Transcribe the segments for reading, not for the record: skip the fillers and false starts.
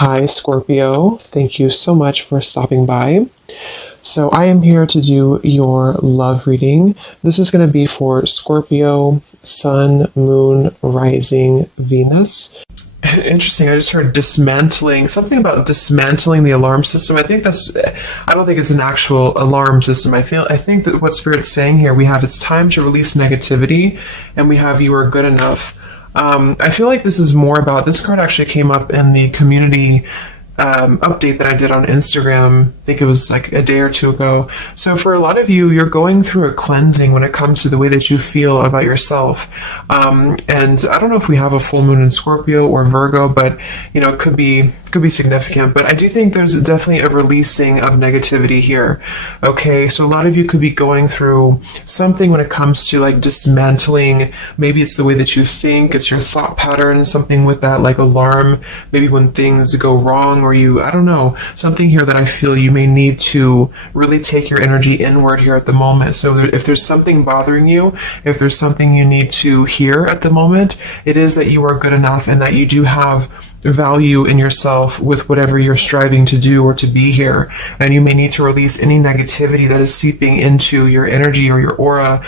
Hi, Scorpio. Thank you so much for stopping by. So, I am here to do your love reading. This is going to be for Scorpio, Sun, Moon, Rising, Venus. Interesting. I just heard dismantling, something about dismantling the alarm system. I don't think it's an actual alarm system. I think that what Spirit's saying here, we have it's time to release negativity, and we have you are good enough. I feel like this is more about, this card actually came up in the community update that I did on Instagram. I think it was like a day or two ago. So for a lot of you, you're going through a cleansing when it comes to the way that you feel about yourself. And I don't know if we have a full moon in Scorpio or Virgo, but it could be significant. But I do think there's definitely a releasing of negativity here. Okay, so a lot of you could be going through something when it comes to like dismantling. Maybe it's the way that you think, it's your thought pattern, something with that like alarm, maybe when things go wrong, or I don't know, something here that I feel you may need to really take your energy inward here at the moment. So if there's something bothering you, if there's something you need to hear at the moment, it is that you are good enough and that you do have value in yourself with whatever you're striving to do or to be here. And you may need to release any negativity that is seeping into your energy or your aura.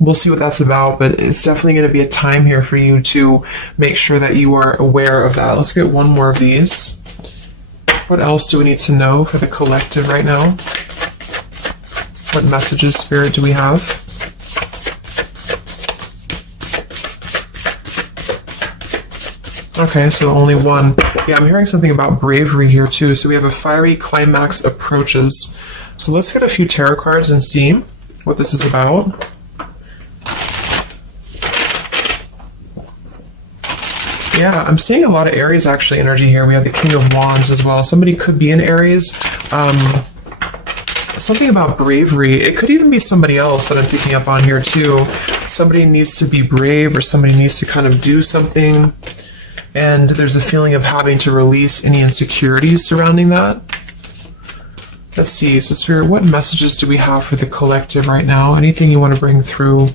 We'll see what that's about, but it's definitely going to be a time here for you to make sure that you are aware of that. Let's get one more of these. What else do we need to know for the collective right now? What messages, Spirit, do we have? Okay, so only one. Yeah, I'm hearing something about bravery here too. So we have a fiery climax approaches. So let's get a few tarot cards and see what this is about. Yeah, I'm seeing a lot of Aries actually energy here. We have the King of Wands as well. Somebody could be in Aries. Something about bravery. It could even be somebody else that I'm picking up on here too. Somebody needs to be brave, or somebody needs to kind of do something. And there's a feeling of having to release any insecurities surrounding that. Let's see. So Spirit, what messages do we have for the collective right now? Anything you want to bring through?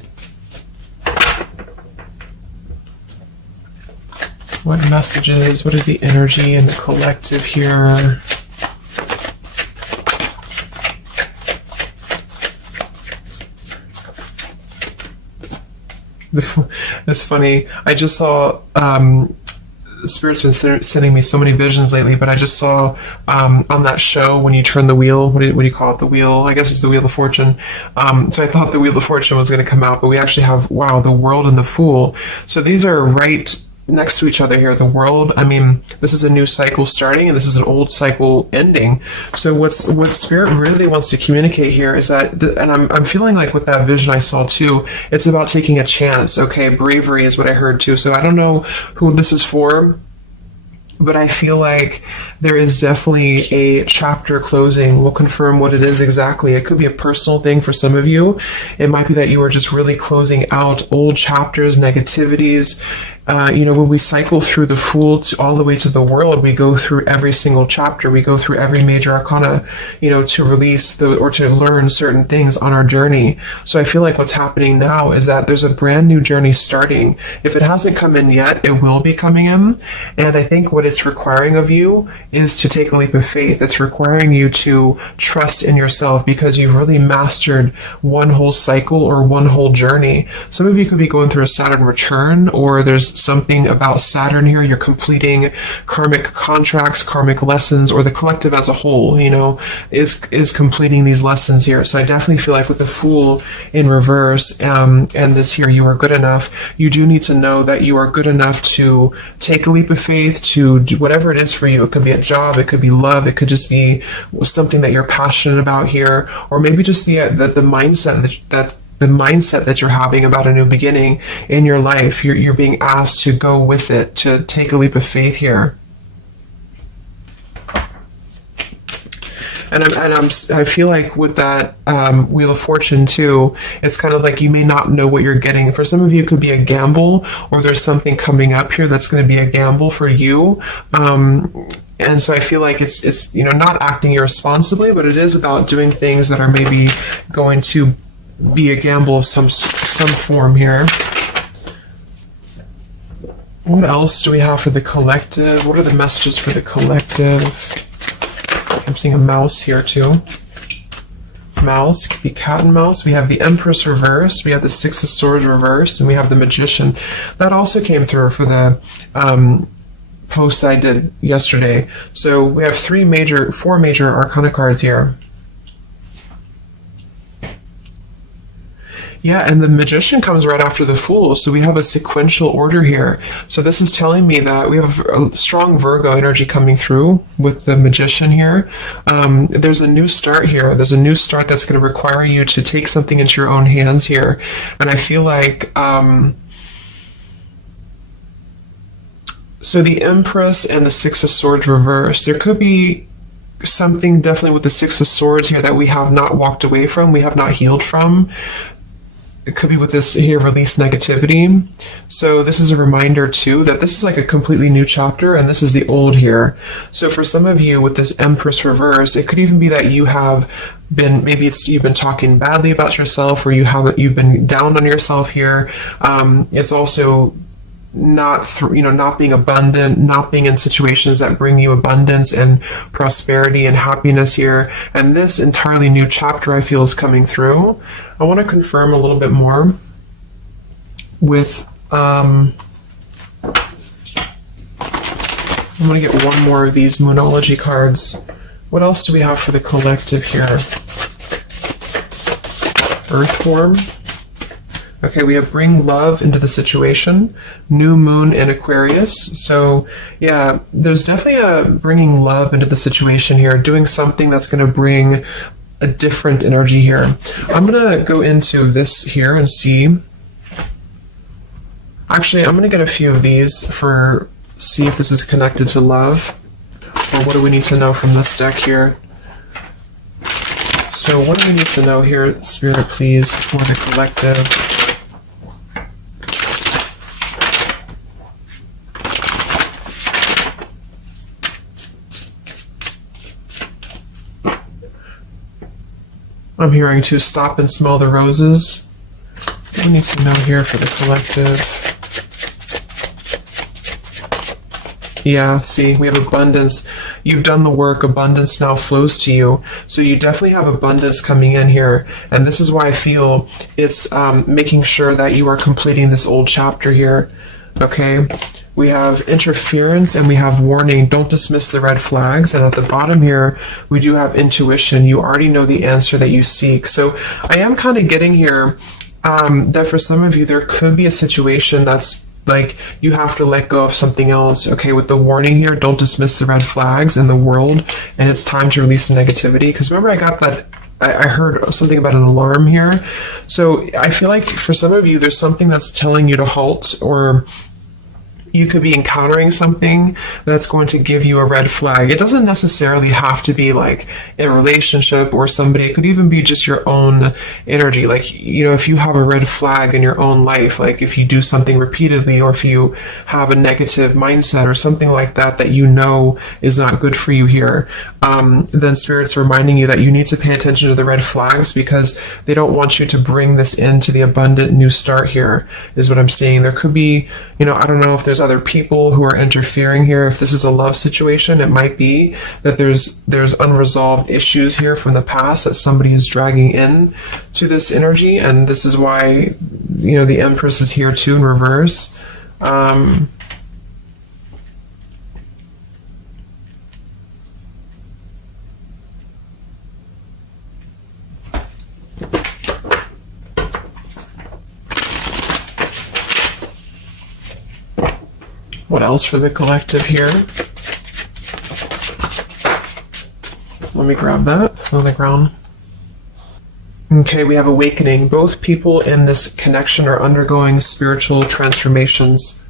What messages? What is the energy in the collective here? It's funny. I just saw Spirit's been sending me so many visions lately, but I just saw on that show when you turn the wheel, what do you call it? The wheel, I guess it's the Wheel of Fortune. So I thought the Wheel of Fortune was going to come out, but we actually have, wow, the World and the Fool. So these are right next to each other here. The World, I mean, this is a new cycle starting, and this is an old cycle ending. So what Spirit really wants to communicate here is that, and I'm feeling like with that vision I saw too, it's about taking a chance. Okay, bravery is what I heard too. So I don't know who this is for, but I feel like there is definitely a chapter closing. We'll confirm what it is exactly. It could be a personal thing for some of you. It might be that you are just really closing out old chapters, negativities. When we cycle through the Fool all the way to the World, we go through every single chapter. We go through every major arcana, to release or to learn certain things on our journey. So I feel like what's happening now is that there's a brand new journey starting. If it hasn't come in yet, it will be coming in. And I think what it's requiring of you is to take a leap of faith. It's requiring you to trust in yourself, because you've really mastered one whole cycle or one whole journey. Some of you could be going through a Saturn return, or there's something about Saturn here. You're completing karmic contracts, karmic lessons, or the collective as a whole, is completing these lessons here. So I definitely feel like with the Fool in reverse, and this here, you are good enough. You do need to know that you are good enough to take a leap of faith, to do whatever it is for you. It could be a job, it could be love, it could just be something that you're passionate about here, or maybe just the mindset that the mindset that you're having about a new beginning in your life. You're being asked to go with it, to take a leap of faith here. And I feel like with that Wheel of Fortune too, it's kind of like you may not know what you're getting. For some of you, it could be a gamble, or there's something coming up here that's going to be a gamble for you. And so I feel like it's not acting irresponsibly, but it is about doing things that are maybe going to be a gamble of some form here. What else do we have for the collective? What are the messages for the collective? I'm seeing a mouse here too. Mouse, could be cat and mouse. We have the Empress reversed, we have the Six of Swords reversed, and we have the Magician. That also came through for the post that I did yesterday. So we have four major Arcana cards here. Yeah, and the Magician comes right after the Fool, so we have a sequential order here. So this is telling me that we have a strong Virgo energy coming through with the Magician here. There's a new start here. There's a new start that's going to require you to take something into your own hands here. And I feel like... so the Empress and the Six of Swords reversed. There could be something definitely with the Six of Swords here that we have not walked away from, we have not healed from. It could be with this here, release negativity. So this is a reminder too that this is like a completely new chapter and this is the old here. So for some of you with this Empress reverse, it could even be that you have been, maybe you've been talking badly about yourself, or you've been down on yourself here. It's also not being abundant, not being in situations that bring you abundance and prosperity and happiness here. And this entirely new chapter I feel is coming through. I want to confirm a little bit more with I'm going to get one more of these Moonology cards. What else do we have for the collective here? Earth form. Okay, we have bring love into the situation, new moon in Aquarius. So yeah, there's definitely a bringing love into the situation here, doing something that's going to bring a different energy here. I'm going to go into this here and see. Actually, I'm going to get a few of these see if this is connected to love, or what do we need to know from this deck here. So what do we need to know here, Spirit, please, for the collective? I'm hearing to stop and smell the roses. What do we need to know here for the collective? Yeah, see, we have abundance. You've done the work, abundance now flows to you. So you definitely have abundance coming in here. And this is why I feel it's making sure that you are completing this old chapter here. Okay? We have interference and we have warning. Don't dismiss the red flags. And at the bottom here, we do have intuition. You already know the answer that you seek. So I am kind of getting here that for some of you, there could be a situation that's like you have to let go of something else. Okay, with the warning here, don't dismiss the red flags in the world, and it's time to release the negativity. Because remember, I got that, I heard something about an alarm here. So I feel like for some of you, there's something that's telling you to halt, or you could be encountering something that's going to give you a red flag. It doesn't necessarily have to be like a relationship or somebody. It could even be just your own energy. Like, you know, if you have a red flag in your own life, like if you do something repeatedly, or if you have a negative mindset or something like that, that you know is not good for you here, then Spirit's reminding you that you need to pay attention to the red flags, because they don't want you to bring this into the abundant new start here, is what I'm seeing. There could be, you know, I don't know if there's other people who are interfering here. If this is a love situation, it might be that there's unresolved issues here from the past that somebody is dragging in to this energy, and this is why, you know, the Empress is here too in reverse. What else for the collective here? Let me grab that on the ground. Okay, we have awakening. Both people in this connection are undergoing spiritual transformations.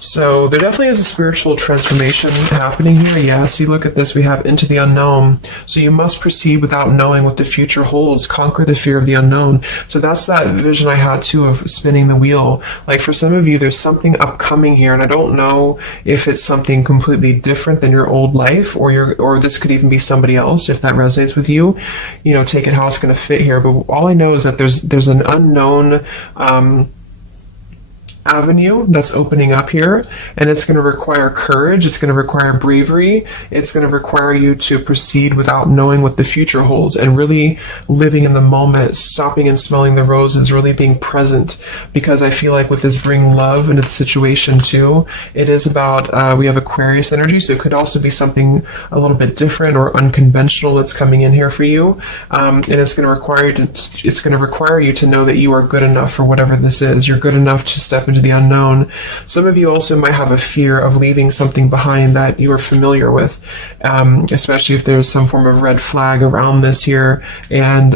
So there definitely is a spiritual transformation happening here. Yeah, see, look at this. We have into the unknown. So you must proceed without knowing what the future holds. Conquer the fear of the unknown. So that's that vision I had too of spinning the wheel. Like for some of you, there's something upcoming here, and I don't know if it's something completely different than your old life, or this could even be somebody else. If that resonates with you, you know, take it how it's going to fit here. But all I know is that there's an unknown avenue that's opening up here, and it's going to require courage, it's going to require bravery, it's going to require you to proceed without knowing what the future holds, and really living in the moment, stopping and smelling the roses, really being present. Because I feel like with this bring love into the situation too, it is about, we have Aquarius energy, so it could also be something a little bit different or unconventional that's coming in here for you, and it's going to require you to know that you are good enough for whatever this is. You're good enough to step into the unknown. Some of you also might have a fear of leaving something behind that you are familiar with, especially if there's some form of red flag around this here, and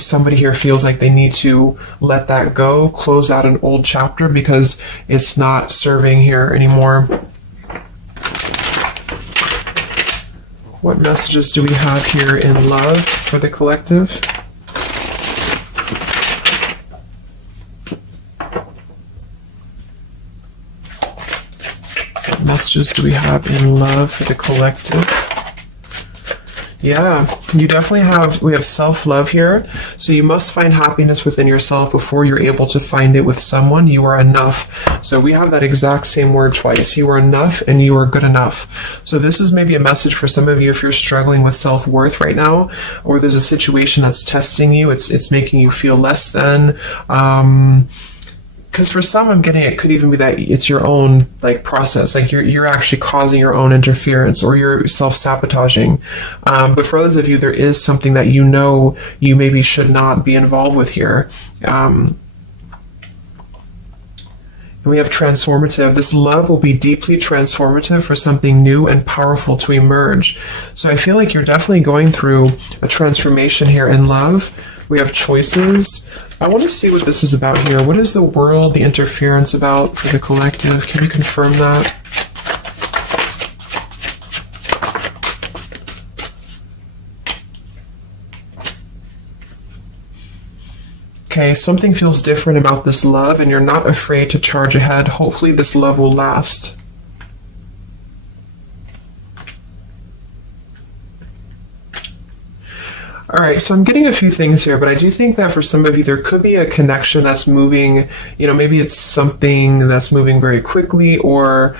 somebody here feels like they need to let that go, close out an old chapter because it's not serving here anymore. What messages do we have here in love for the collective? What messages do we have in love for the collective? Yeah, you definitely we have self-love here. So you must find happiness within yourself before you're able to find it with someone. You are enough. So we have that exact same word twice. You are enough and you are good enough. So this is maybe a message for some of you if you're struggling with self-worth right now, or there's a situation that's testing you. It's making you feel less than. Because for some, I'm getting it could even be that it's your own process, you're actually causing your own interference, or you're self-sabotaging. But for others of you, there is something that you maybe should not be involved with here. And we have transformative. This love will be deeply transformative for something new and powerful to emerge. So I feel like you're definitely going through a transformation here in love. We have choices. I want to see what this is about here. What is the world, the interference about for the collective? Can you confirm that? Okay, something feels different about this love, and you're not afraid to charge ahead. Hopefully this love will last. All right, so I'm getting a few things here, but I do think that for some of you, there could be a connection that's moving, maybe it's something that's moving very quickly, or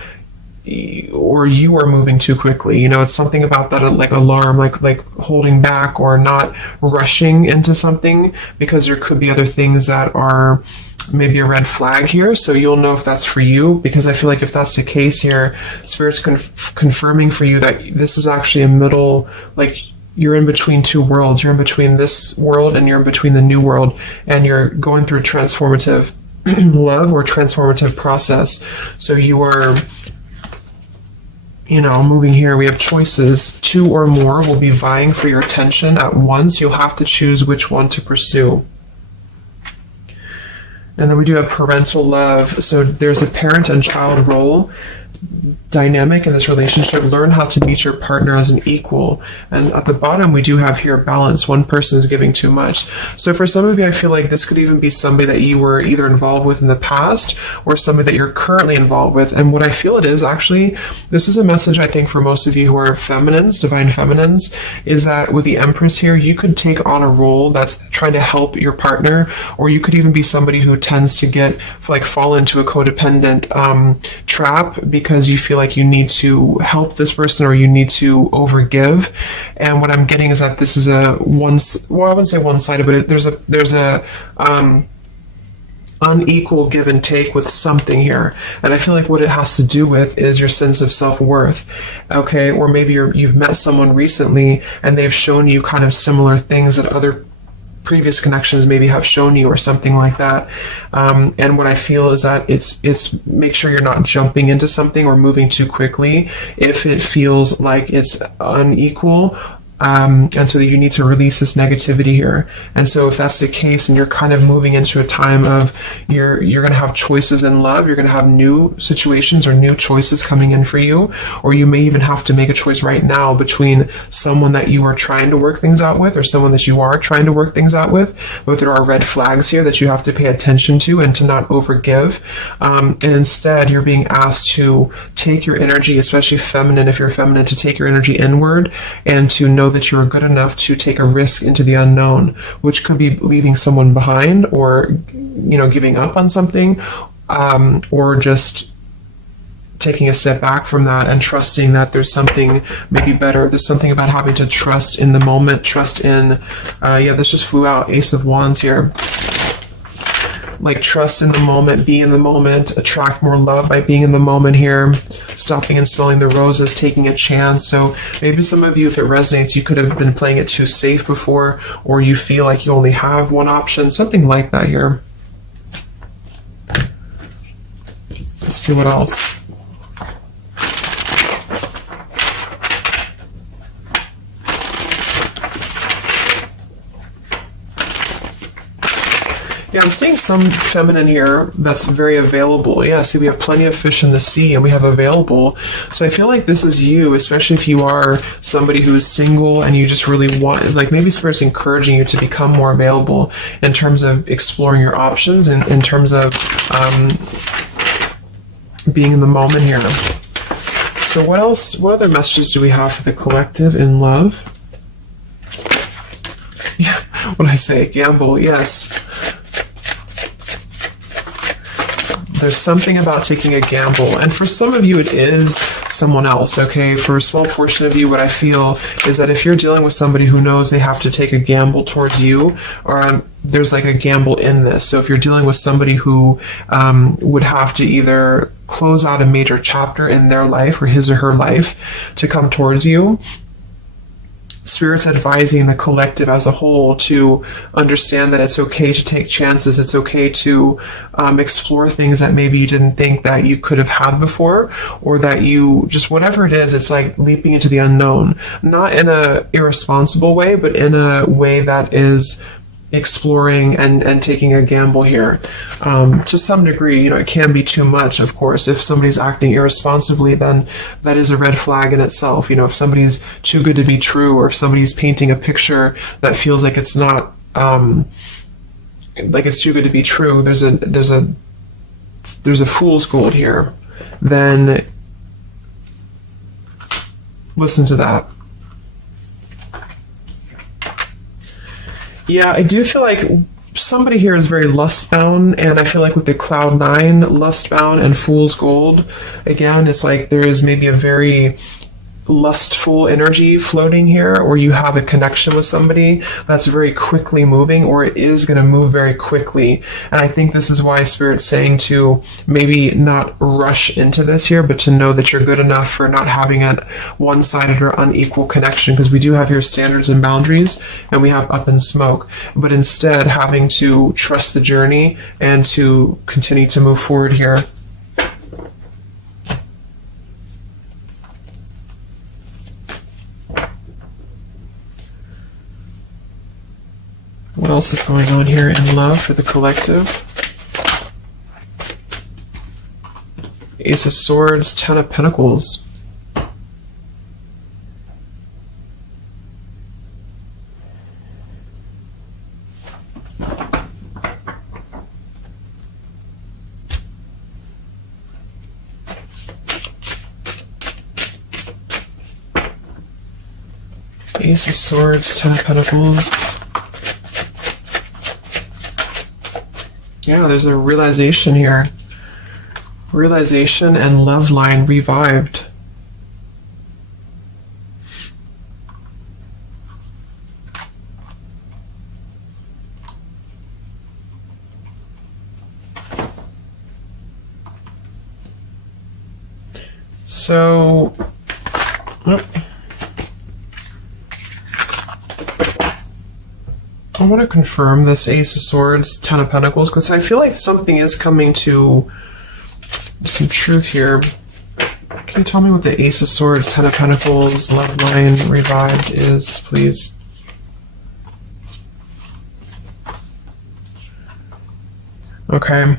you are moving too quickly. It's something about that, alarm, like holding back or not rushing into something, because there could be other things that are maybe a red flag here. So you'll know if that's for you, because I feel like if that's the case here, Spirit's confirming for you that this is actually a middle, you're in between two worlds. You're in between this world and you're in between the new world, and you're going through transformative love or transformative process. So you are, moving here. We have choices. Two or more will be vying for your attention at once. You'll have to choose which one to pursue. And then we do have parental love. So there's a parent and child role dynamic in this relationship. Learn how to meet your partner as an equal. And at the bottom, we do have here balance. One person is giving too much. So for some of you, I feel like this could even be somebody that you were either involved with in the past or somebody that you're currently involved with. And what I feel it is actually, this is a message I think for most of you who are feminines, divine feminines, is that with the Empress here, you could take on a role that's trying to help your partner, or you could even be somebody who tends to fall into a codependent trap because you feel like you need to help this person or you need to overgive. And what I'm getting is that this is I wouldn't say one-sided, but there's a unequal give and take with something here. And I feel like what it has to do with is your sense of self-worth. Okay, or maybe you've met someone recently and they've shown you kind of similar things that other previous connections maybe have shown you, or something like that. And what I feel is that it's make sure you're not jumping into something or moving too quickly if it feels like it's unequal. And so that you need to release this negativity here. And so if that's the case and you're kind of moving into a time of you're going to have choices in love, you're going to have new situations or new choices coming in for you, or you may even have to make a choice right now between someone that you are trying to work things out with or someone that you are trying to work things out with. But there are red flags here that you have to pay attention to and to not overgive. And instead, you're being asked to take your energy, especially feminine, if you're feminine, to take your energy inward and to know that you're good enough to take a risk into the unknown, which could be leaving someone behind or, giving up on something, or just taking a step back from that and trusting that there's something maybe better. There's something about having to trust in the moment, trust in, this just flew out, Ace of Wands here. Like trust in the moment, be in the moment, attract more love by being in the moment here, stopping and smelling the roses, taking a chance. So maybe some of you, if it resonates, you could have been playing it too safe before, or you feel like you only have one option, something like that here. Let's see what else. Yeah, I'm seeing some feminine here that's very available. Yeah, see, we have plenty of fish in the sea and we have available. So I feel like this is you, especially if you are somebody who is single and you just really want, like maybe Spirit's encouraging you to become more available in terms of exploring your options and in terms of being in the moment here. So what else, what other messages do we have for the collective in love? Yeah, what I say, gamble, yes. There's something about taking a gamble, and for some of you it is someone else, okay? For a small portion of you, what I feel is that if you're dealing with somebody who knows they have to take a gamble towards you, or there's like a gamble in this. So if you're dealing with somebody who would have to either close out a major chapter in their life or his or her life to come towards you, Spirit's advising the collective as a whole to understand that it's okay to take chances. It's okay to explore things that maybe you didn't think that you could have had before, or that you just, whatever it is, it's like leaping into the unknown. Not in a irresponsible way, but in a way that is exploring and taking a gamble here. To some degree, you know, it can be too much, of course. If somebody's acting irresponsibly, then that is a red flag in itself. You know, if somebody's too good to be true, or if somebody's painting a picture that feels like it's not, like it's too good to be true, there's a fool's gold here, then listen to that. Yeah, I do feel like somebody here is very lust-bound, and I feel like with the Cloud 9, lust-bound and Fool's Gold, again, it's like there is maybe a very lustful energy floating here, or you have a connection with somebody that's very quickly moving, or it is going to move very quickly. And I think this is why Spirit's saying to maybe not rush into this here, but to know that you're good enough for not having a one-sided or unequal connection, because we do have your standards and boundaries, and we have up in smoke, but instead having to trust the journey and to continue to move forward here. What else is going on here in love for the collective? Ace of Swords, Ten of Pentacles. Ace of Swords, Ten of Pentacles. Yeah, there's a realization here. Realization and love line revived. So, I want to confirm this Ace of Swords, Ten of Pentacles, because I feel like something is coming to some truth here. Can you tell me what the Ace of Swords, Ten of Pentacles, love line revived is, please? Okay.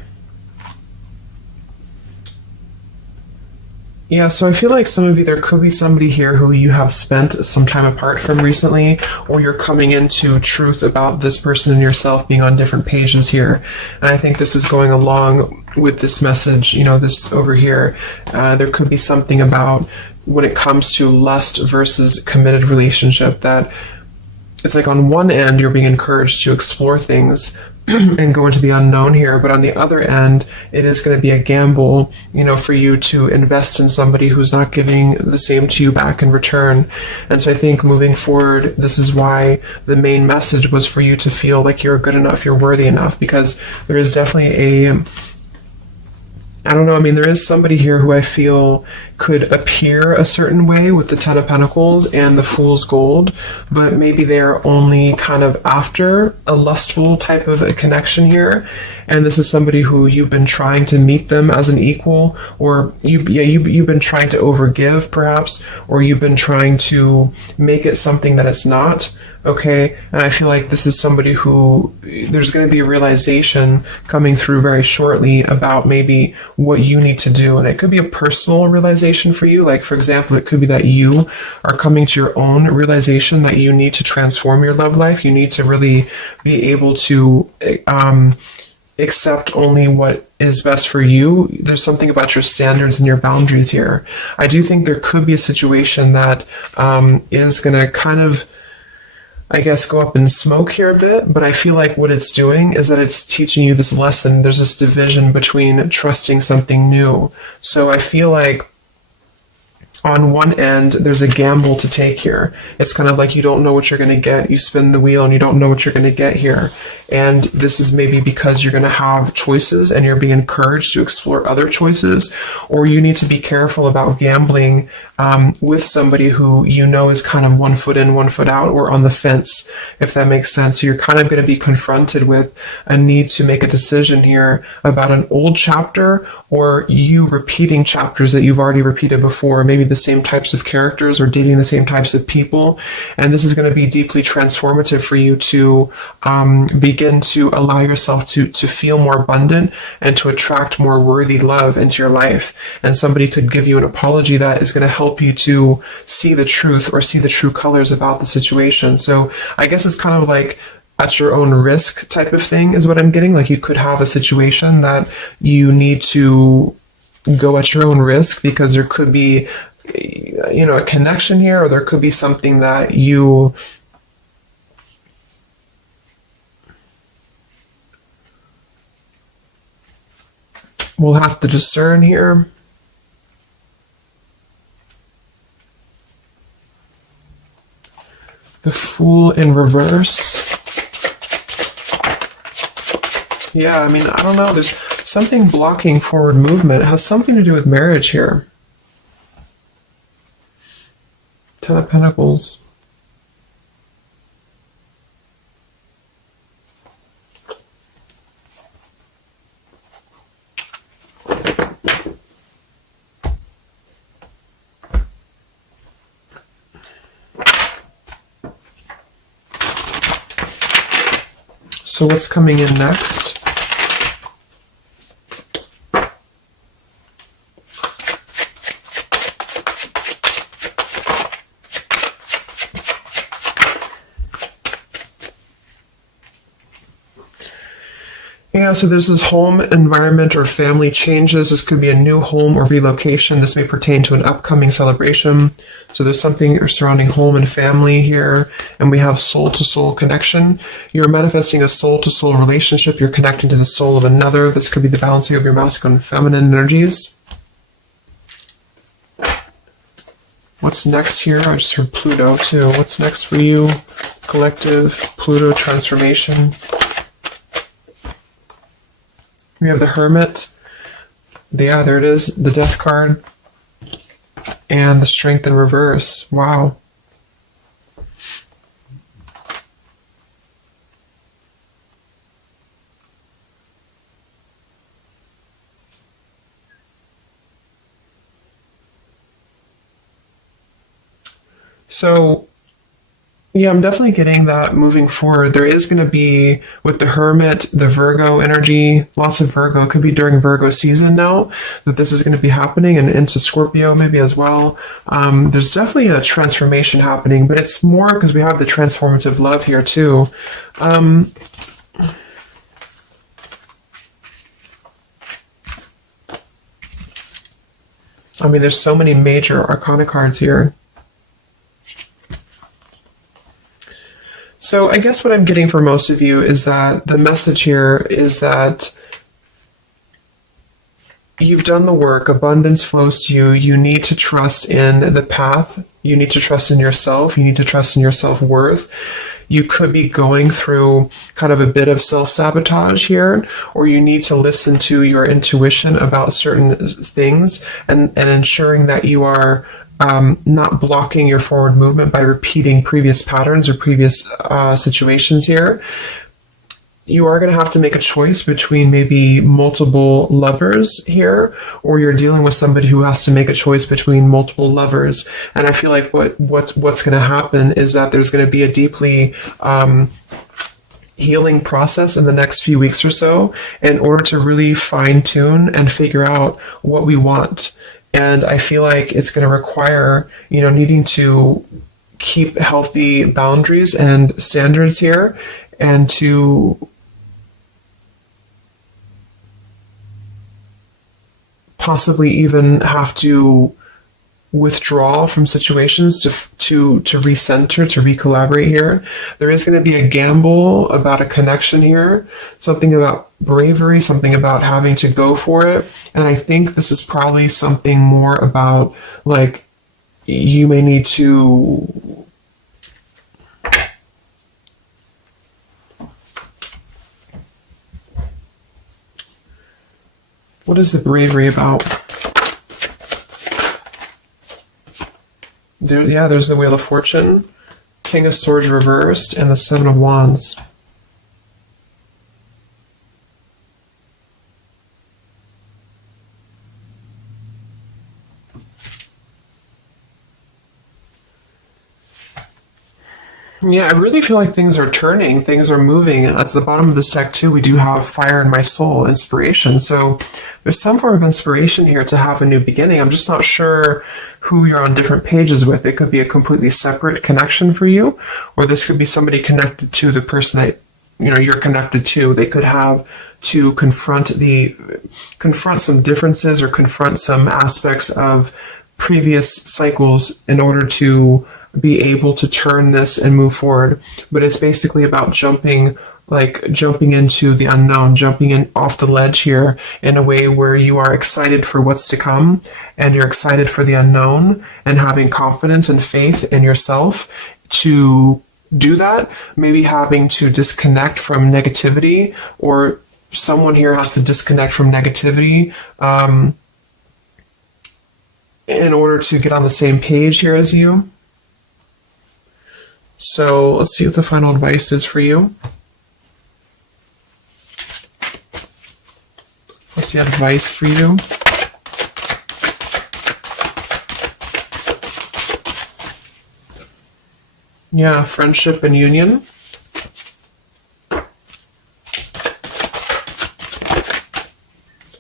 Yeah, so I feel like some of you, there could be somebody here who you have spent some time apart from recently, or you're coming into truth about this person and yourself being on different pages here. And I think this is going along with this message, you know, this over here. There could be something about when it comes to lust versus committed relationship, that it's like on one end you're being encouraged to explore things, and go into the unknown here. But on the other end, it is going to be a gamble, for you to invest in somebody who's not giving the same to you back in return. And so I think moving forward, this is why the main message was for you to feel like you're good enough, you're worthy enough, because there is definitely I don't know, there is somebody here who I feel could appear a certain way with the Ten of Pentacles and the Fool's Gold, but maybe they're only kind of after a lustful type of a connection here. And this is somebody who you've been trying to meet them as an equal, or you've been trying to overgive perhaps, or you've been trying to make it something that it's not. Okay, and I feel like this is somebody who there's going to be a realization coming through very shortly about maybe what you need to do. And it could be a personal realization for you. Like, for example, it could be that you are coming to your own realization that you need to transform your love life. You need to really be able to accept only what is best for you. There's something about your standards and your boundaries here. I do think there could be a situation that is going to kind of, I guess, go up in smoke here a bit, but I feel like what it's doing is that it's teaching you this lesson. There's this division between trusting something new. So I feel like on one end, there's a gamble to take here. It's kind of like you don't know what you're going to get. You spin the wheel and you don't know what you're going to get here. And this is maybe because you're going to have choices and you're being encouraged to explore other choices, or you need to be careful about gambling with somebody who is kind of 1 foot in, 1 foot out, or on the fence, if that makes sense. So you're kind of going to be confronted with a need to make a decision here about an old chapter, or you repeating chapters that you've already repeated before, maybe the same types of characters or dating the same types of people. And this is going to be deeply transformative for you to begin to allow yourself to feel more abundant and to attract more worthy love into your life. And somebody could give you an apology that is going to help you to see the truth or see the true colors about the situation. So I guess it's kind of like at your own risk type of thing is what I'm getting. Like, you could have a situation that you need to go at your own risk because there could be a connection here, or there could be something that you will have to discern here. The Fool in reverse. Yeah, I don't know. There's something blocking forward movement. It has something to do with marriage here. Ten of Pentacles. So what's coming in next? Yeah, so there's this home environment or family changes. This could be a new home or relocation. This may pertain to an upcoming celebration. So there's something surrounding home and family here. And we have soul-to-soul connection. You're manifesting a soul-to-soul relationship. You're connecting to the soul of another. This could be the balancing of your masculine and feminine energies. What's next here? I just heard Pluto too. What's next for you? Collective, Pluto transformation. We have the Hermit. Yeah, there it is. The Death card. And the Strength in reverse. Wow. So, yeah, I'm definitely getting that moving forward. There is going to be, with the Hermit, the Virgo energy, lots of Virgo. It could be during Virgo season now that this is going to be happening, and into Scorpio maybe as well. There's definitely a transformation happening, but it's more because we have the transformative love here too. There's so many major arcana cards here. So I guess what I'm getting for most of you is that the message here is that you've done the work, abundance flows to you, you need to trust in the path, you need to trust in yourself, you need to trust in your self-worth. You could be going through kind of a bit of self-sabotage here, or you need to listen to your intuition about certain things and ensuring that you are not blocking your forward movement by repeating previous patterns or previous situations here. You are going to have to make a choice between maybe multiple lovers here, or you're dealing with somebody who has to make a choice between multiple lovers. And I feel like what's going to happen is that there's going to be a deeply healing process in the next few weeks or so in order to really fine tune and figure out what we want. And I feel like it's going to require, needing to keep healthy boundaries and standards here, and to possibly even have to withdraw from situations to recenter, to recollaborate here. There is going to be a gamble about a connection here, something about bravery, something about having to go for it. And I think this is probably something more about, like, you may need to what is the bravery about? There's the Wheel of Fortune, King of Swords reversed, and the Seven of Wands. Yeah, I really feel like things are turning, things are moving. At the bottom of this deck, too, we do have Fire in My Soul, inspiration. So there's some form of inspiration here to have a new beginning. I'm just not sure who you're on different pages with. It could be a completely separate connection for you, or this could be somebody connected to the person that you're connected to. They could have to confront some differences or confront some aspects of previous cycles in order to be able to turn this and move forward. But it's basically about jumping into the unknown, jumping in off the ledge here in a way where you are excited for what's to come, and you're excited for the unknown, and having confidence and faith in yourself to do that. Maybe having to disconnect from negativity, or someone here has to disconnect from negativity in order to get on the same page here as you. So let's see what the final advice is for you. What's the advice for you? Yeah, friendship and union.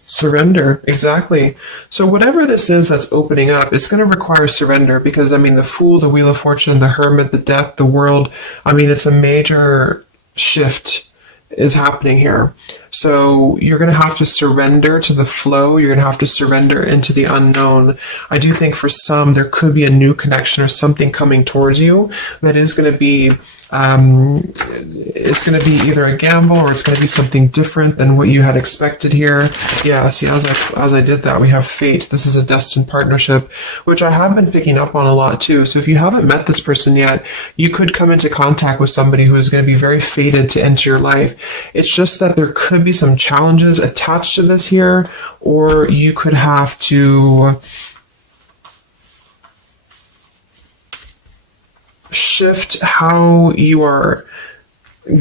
Surrender, exactly. So whatever this is that's opening up, it's going to require surrender, because, the Fool, the Wheel of Fortune, the Hermit, the Death, the World, it's a major shift is happening here. So you're going to have to surrender to the flow. You're going to have to surrender into the unknown. I do think for some, there could be a new connection or something coming towards you that is going to be it's going to be either a gamble, or it's going to be something different than what you had expected here. Yeah, see, as I did that, we have fate. This is a destined partnership, which I have been picking up on a lot too. So if you haven't met this person yet, you could come into contact with somebody who is going to be very fated to enter your life. It's just that there could be some challenges attached to this here, or you could have to shift how you are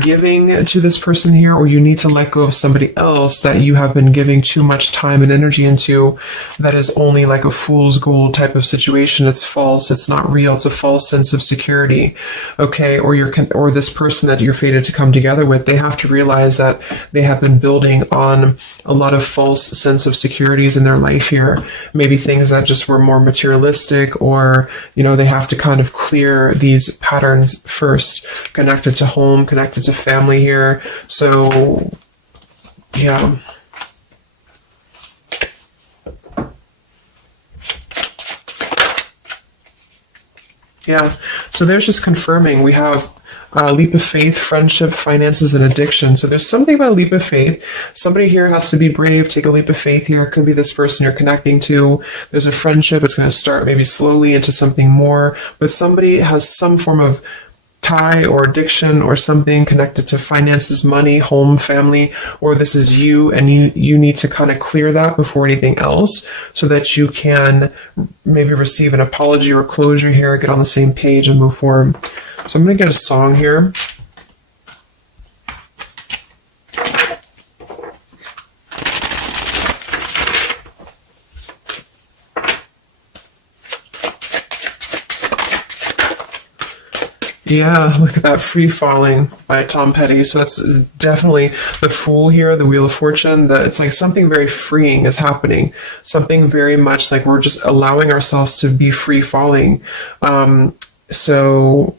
giving to this person here, or you need to let go of somebody else that you have been giving too much time and energy into, that is only like a fool's gold type of situation. It's false, it's not real, it's a false sense of security. Okay, or this person that you're fated to come together with, they have to realize that they have been building on a lot of false sense of securities in their life here. Maybe things that just were more materialistic, or they have to kind of clear these patterns first, connected to home, connected to family here. So yeah, Yeah. So there's just confirming. We have leap of faith, friendship, finances, and addiction. So there's something about a leap of faith. Somebody here has to be brave, take a leap of faith here. It could be this person you're connecting to. There's a friendship. It's going to start maybe slowly into something more. But somebody has some form of tie or addiction or something connected to finances, money, home, family, or this is you, and you need to kind of clear that before anything else so that you can maybe receive an apology or closure here, get on the same page and move forward. So I'm going to get a song here. Yeah, look at that, Free Falling by Tom Petty. So that's definitely the Fool here, the Wheel of Fortune. That it's like something very freeing is happening. Something very much like we're just allowing ourselves to be free falling. So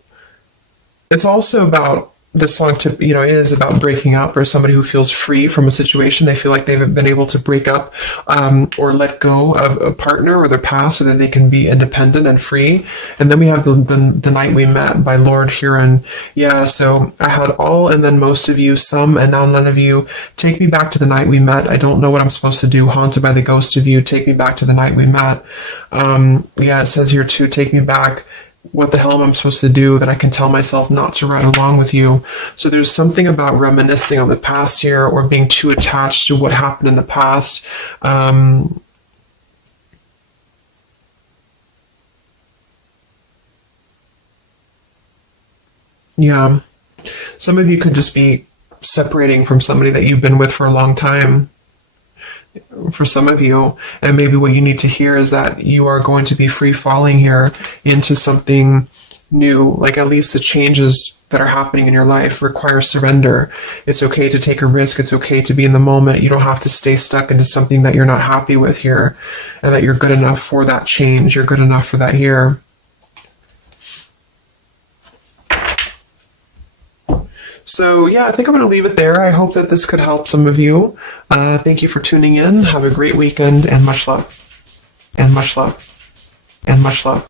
it's also about this song is about breaking up, or somebody who feels free from a situation. They feel like they've been able to break up or let go of a partner or their past so that they can be independent and free. And then we have the Night We Met by Lord Huron. Yeah, so I had all and then most of you, some and now none of you. Take me back to the night we met. I don't know what I'm supposed to do. Haunted by the ghost of you. Take me back to the night we met. Yeah, it says here too, take me back. What the hell am I supposed to do that I can tell myself not to ride along with you? So there's something about reminiscing on the past here, or being too attached to what happened in the past. Yeah. Some of you could just be separating from somebody that you've been with for a long time. For some of you, and maybe what you need to hear is that you are going to be free falling here into something new. Like, at least the changes that are happening in your life require surrender. It's okay to take a risk. It's okay to be in the moment. You don't have to stay stuck into something that you're not happy with here, and that you're good enough for that change. You're good enough for that here. So yeah, I think I'm going to leave it there. I hope that this could help some of you. Thank you for tuning in. Have a great weekend, and much love. And much love. And much love.